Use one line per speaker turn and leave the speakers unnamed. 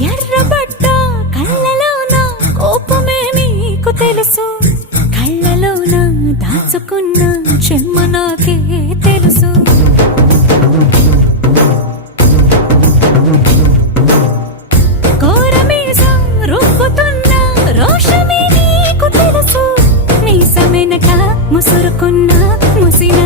ఎర్రబడ్డ కళ్ళలోన కోపమే మీకు తెలుసు. కళ్ళలోన దాచుకున్న చెమ్మ నాకే తెలుసు. ముసురుకున్న ముసిన